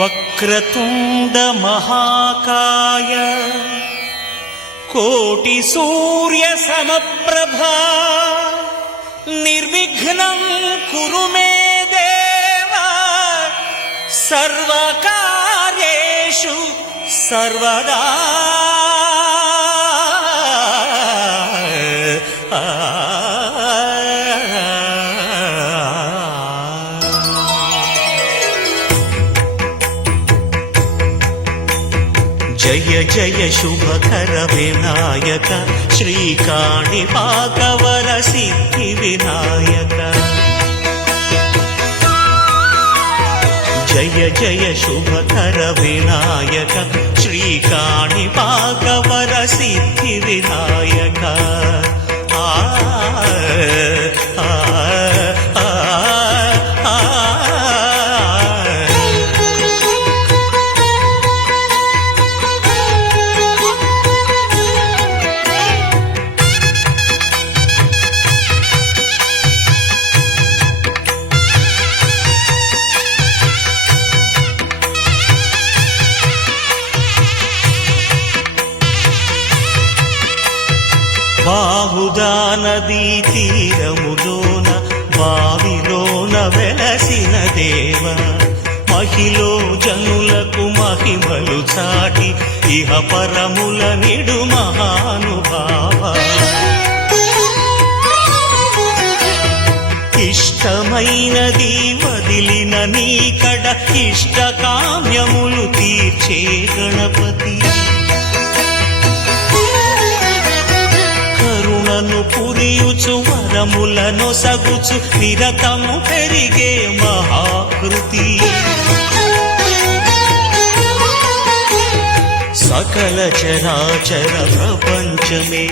వక్రతుండ మహాకాయ కోటి సూర్య సమప్రభా నిర్విఘ్నం కురు మే దేవ సర్వకార్యేషు సర్వదా. జయ జయ శుభకర వినాయక శ్రీకాణిపాకవర సిద్ధి వినాయక. జయ జయ శుభకర వినాయక శ్రీకాణిపాకవర సిద్ధి వినాయక. బాహుదా నదీ తీరములోన బావిలోన వెలసిన దేవ మహిలో జనులకు మహిమలు చాటి ఇహ పరముల నిడు మహానుభావ. ఇష్టమైనది వదిలిన నీకడ ఇష్ట కామ్యములు తీర్చే గణపతి. కరుణను పురియుచు వరములను సగుచు నిరతము పెరిగే మహాకృతి. సకల చరాచర ప్రపంచమే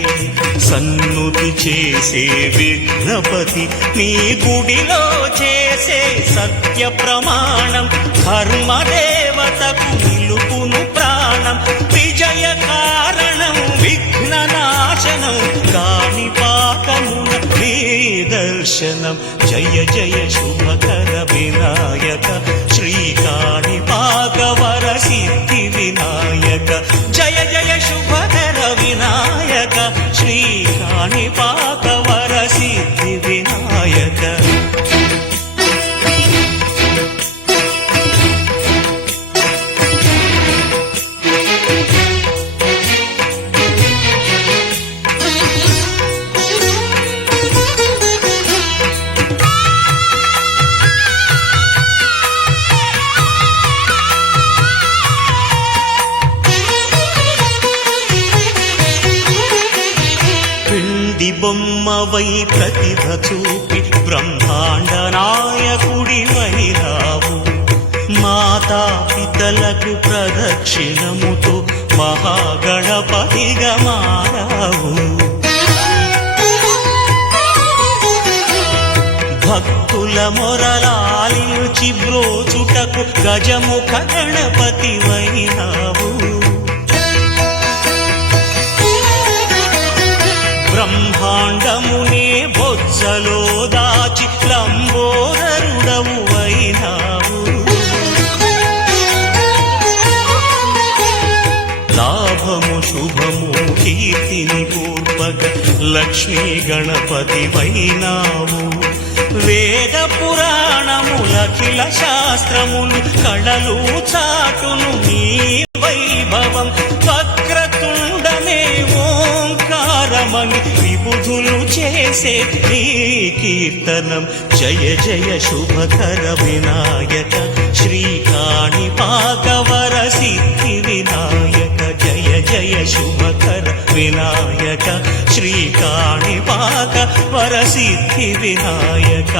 సన్నుతి చేసే విఘ్నపతి. నీ గుడిలో చేసే సత్య ప్రమాణం ధర్మదేవతకు నిలుపును ప్రాణం. విజయ కారణం విఘ్న నాశనం కాణిపాకమున నీ దర్శనం. జయ జయ శుభకర వినాయక శ్రీకాణిపాకవర సిద్ధి వినాయక. జయ జయ శుభకర వినాయక శ్రీకాణిపాకవర సిద్ధి వినాయక. బొమ్మవై ప్రతిభ చూపి బ్రహ్మాండ నాయకుడి వైరావు. మాతా పితలకు ప్రదక్షిణముతో మహాగణపతిగా మారావు. భక్తుల మొరలాలించి బ్రోచుటకు గజముఖ గణపతి వైనావు. బ్రహ్మాండమునే బొజ్జలో దాచి లంబోదరుడవు అయినావు. లాభము శుభము కీర్తిని పూర్వక లక్ష్మీ గణపతి వైనావు. వేద పురాణములఖిల శాస్త్రములు కళలు చాటును నీ వైభవం. వక్రతుండమే ఓంకారమని విబుధులు చేసే నీ కీర్తనం. జయ జయ శుభకర వినాయక శ్రీకాణిపాకవర సిద్ధి వినాయక. జయ జయ శుభకర వినాయక శ్రీకాణిపాకవర సిద్ధి వినాయక.